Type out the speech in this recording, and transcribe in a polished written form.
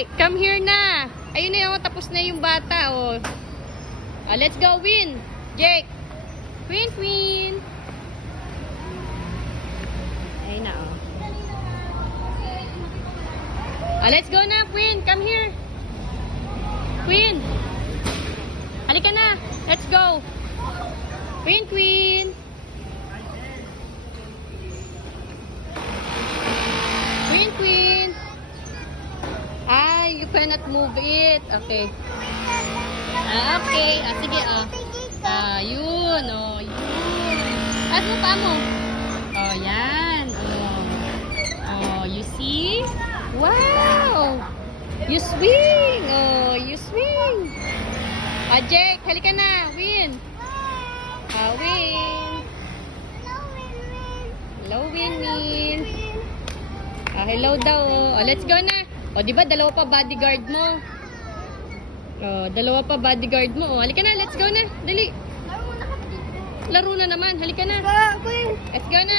Alright, come here na. Ayun na yun, tapos na yung bata, oh. Let's go, Win. Jake. Queen. Ayun na, oh. Let's go na, Queen. Come here. Queen. Halika na. Let's go. Queen. Queen, you cannot move it. Okay. Okay. Sige, yun. Oh, yun. At mo pa mo. Oh, yan. Oh, you see? Wow! You swing! Oh, you swing! Jake, halika na. Win. Win. Hello, Win. Hello daw. Let's go na. Di ba dalawa pa bodyguard mo? Dalawa pa bodyguard mo. Halika na, let's go na. Dali. Laro na naman. Halika na. Let's go na.